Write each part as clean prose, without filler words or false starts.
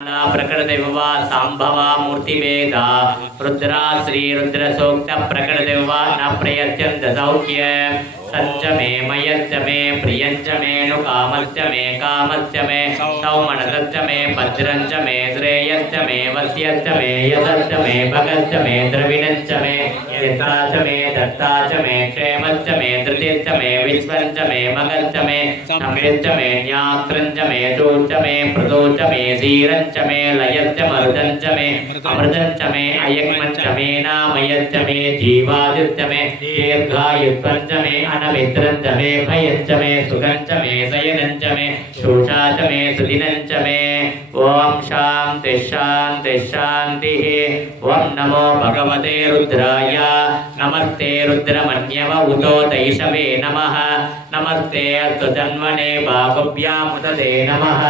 प्रकृतिवा सांभवा मूर्तिवेद रुद्रा श्री रुद्र सूक्त प्रकृतिवा न प्रयत्यंत सौख्य सच्च मे मयच्च मे प्रियंच मे नुकामच्च मे कामच्च मे सौमनसच्च मे भद्रंच मे श्रेयश्च मे वस्यच्च मे यशश्च मे भगच्च मे द्रविणञ्च मे यत्ताच मे दत्ताच मे क्षेमच्च मे धृतिश्च मे विश्वञ्च मे मगच्च मे संविच्च मे ज्ञात्रञ्च मे दूच मे प्रदोच मे धीरञ्च मे लयच्च मरुदञ्च मे अमृतञ्च मे अयक्मञ्च मे नामयच्च मे जीवादित्य मे दीर्घायुत्वञ्च मे अनमित्रञ्च मे भयञ्च मे सुगञ्च मे शयनञ्च मे शोषाच मे सुदिनञ्च मे ओम शांति शांति शान्तिः। ओम नमो भगवते रुद्राय नमस्ते रुद्रमन्यव उतो तैषवे नमः नमस्ते अस्तुतन्वने बाहुभ्यामुदते नमः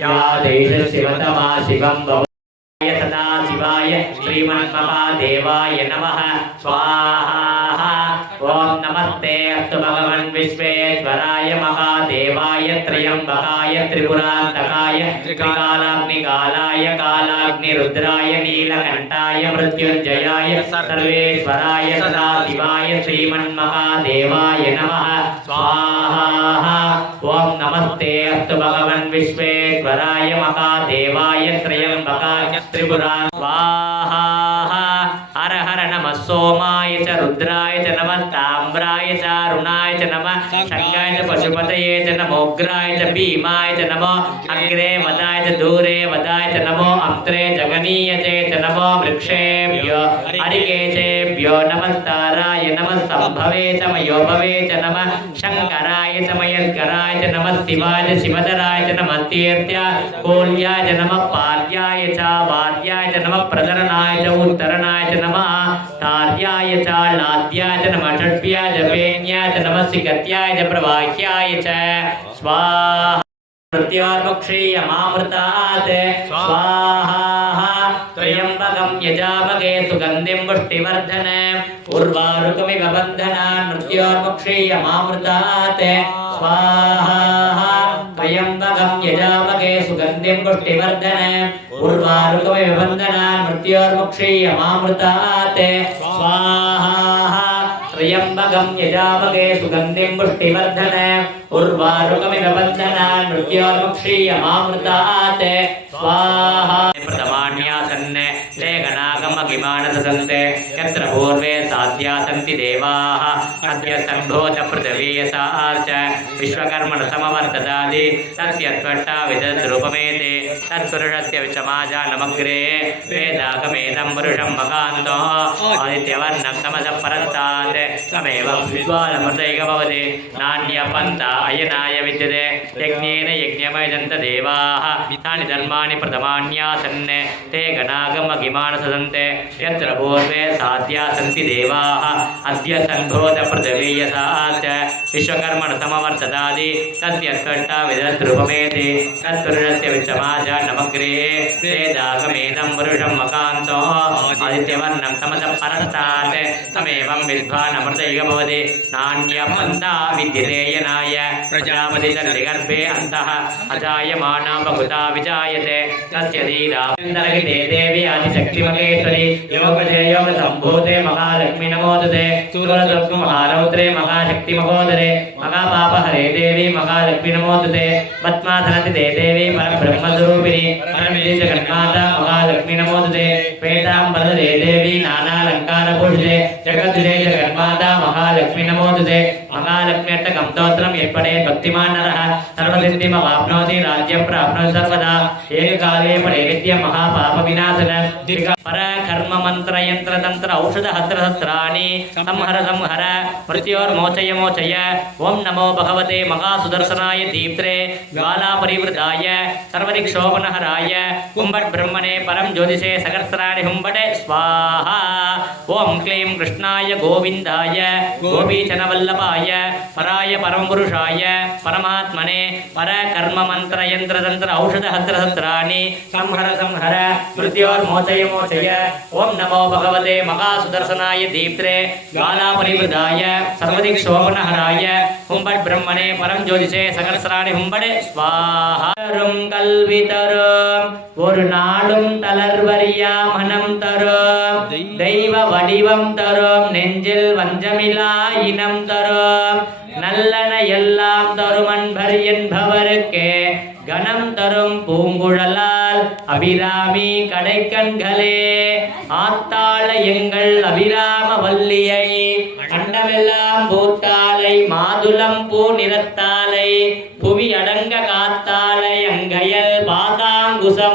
या देश शिवतमा शिवं भवाय सदा शिवाय श्रीमन्महादेवाय नमः स्वाहा। ओम नमस्ते अस्तु भगवन् विश्वेश्वराय महादेवाय त्र्यंबकाय त्रिपुरान्तकाय त्रिकालाग्निकालाय कालाग्निरुद्राय नीलकण्ठाय मृत्युञ्जयाय सर्वेश्वराय सदाशिवाय श्रीमन्महादेवाय नमः स्वाहा। ओम नमस्ते अस्तु भगवन् विश्वेश्वराय महादेवाय त्र्यंबकाय त्रिपुरान् स्वाहा। हर हर नमः सोमाय च रुद्राय च नमः ताम्राय च अरुणाय च नमः शंगाय च पशुपतये च नमो उग्राय च भीमाय च नमो अग्रे वदाय च दूरे वदाय च नमो अंत्रे जगनीयते च नमो वृक्षेभ्यो हरिकेशेभ्यो नमस्ताराय नमः संभवे च मयोभवे च नमः शंकराय च मयस्कराय च नमः शिवाय च शिवधराय च नमः तीर्थ्याय कोल्याय च नमः पार्याय च वार्याय च नमः प्रधरणाय च उत्तरणाय च नमः तार्याय च लाद्याय च नमः षड्भ्याय च वेण्याय च नमः सिकत्याय च प्रवाह्याय च स्वाहा। मृत्योर्मुक्षीयमामृतात् स्वाहा। त्र्यंबकं यजामहे सुगन्धिं पुष्टिवर्धनम् उर्वारुकमिव बन्धनान् मृत्योर्मुक्षीयमामृतात् स्वाहा। त्र्यंबकं यजामहे सुगन्धिं पुष्टिवर्धनम् उर्वारुकमिव बन्धनान् मृत्योर्मुक्षीयमामृतात् स्वाहा। त्र्यंबकं यजामहे सुगन्धिं पुष्टिवर्धनम् उर्वारुकमिव बन्धनान् मृत्योर्मुक्षीयमामृतात् स्वाहा। प्रथमान्यासन् ते गणागमगिमानसन्ते यत्र पूर्वे साध्या सन्ति देवाः अद्य सम्भूत पृथिवीयसाश्च विश्वकर्मण समवर्तदादि तस्य त्वट्टा विदद्रूपमेते तत्पुरुषस्य समाजानमग्रे वेदागमेदं पुरुषं मकान्तो आदित्यवर्णं तमसः परस्तात् तमेवं विद्वानमृतैक भवति नान्यपन्था अयनाय विद्यते यज्ञेन यज्ञमयजन्त देवाः तानि धर्माणि प्रथमान्यासन् ते गणागमगिमानसन्ते यत्र पूर्वे साध्या सन्ति देवाः अद्य सम्भूत पृथिवीयसाश्च विश्वकर्मण समवर्तदादि तस्य त्वट्टा विदद्रूपमेति तत्पुरुषस्य समाजानमग्रे वेदागमेदं पुरुषं मकान्तो आदित्यवर्णं तमसः परस्तात् तमेवं विद्वानमृतैक भवति नान्यपन्था विद्यते यनाय प्रजापतिर्गर्भे अन्तः अजायमाना बहुधा विजायते तस्य धीरान्दरहिते देवी आदिशक्तिमहेश्वरी योगजे योगसम्भूते महालक्ष्मी नमोदते सूरदत्तु महारौद्रे महाशक्ति महोदरे महापापहरे देवी महालक्ष्मी नमोदते पद्मासनति देवी परब्रह्मस्वरूपिणी परमेश जगन्माता महालक्ष्मी नमोदते श्वेताम्बरधरे देवी नानालङ्कारभूषिते जगद्विजय जगन्माता महालक्ष्मी नमोदते महालक्ष्मी अष्टकं स्तोत्रं यत्पठे भक्तिमान् नरः सर्वसिद्धिमवाप्नोति राज्यं प्राप्नोति सर्वदा एककाले पठे नित्यं महापापविनाशन परकर्म मंत्र यंत्र तंत्र औषध हस्त्र शस्त्राणि संहर संहर मृत्योर्मोचय मोचय। ओम नमो भगवते महासुदर्शनाय दीप्त्रे ज्वाला परिवृताय सर्वदिक्षोभनहराय कुंभट ब्रह्मणे परम ज्योतिषे सहस्राणि हुंबटे स्वाहा। ओम क्लीं कृष्णाय गोविंदाय गोपीचनवल्लभाय पराय परमपुरुषाय परमात्मने परकर्म मंत्र यंत्र तंत्र औषध हस्त्र शस्त्राणि संहर संहर मृत्योर्मोचय मोचय। ओम नमो भगवते महासुदर्शनाय दीप्त्रे ज्वाला परिवृताय सर्वदिक्षोभनहराय हुंबट ब्रह्मणे परम ज्योतिषे सकस्राणि हुंबडे स्वाहा कल्वि तரும் ஒரு நாளும் தளர்வறியா மனம் தரும் தெய்வ வடிவம் தரும் நெஞ்சில் வஞ்சமிலா இனம் தரும் நல்லன எல்லாம் தரும் அன்பர் என்பவருக்கே கணம் தரும் பூங்குழலால் அபிராமி கடைக்கண்களே ஆத்தாள எங்கள் அபிராம வல்லியை அண்டமெல்லாம் பூத்தாளை மாதுளம் பூ நிறத்தாளை புவி அடங்க காத்தாளை அங்கையல் பாசாங்குசம்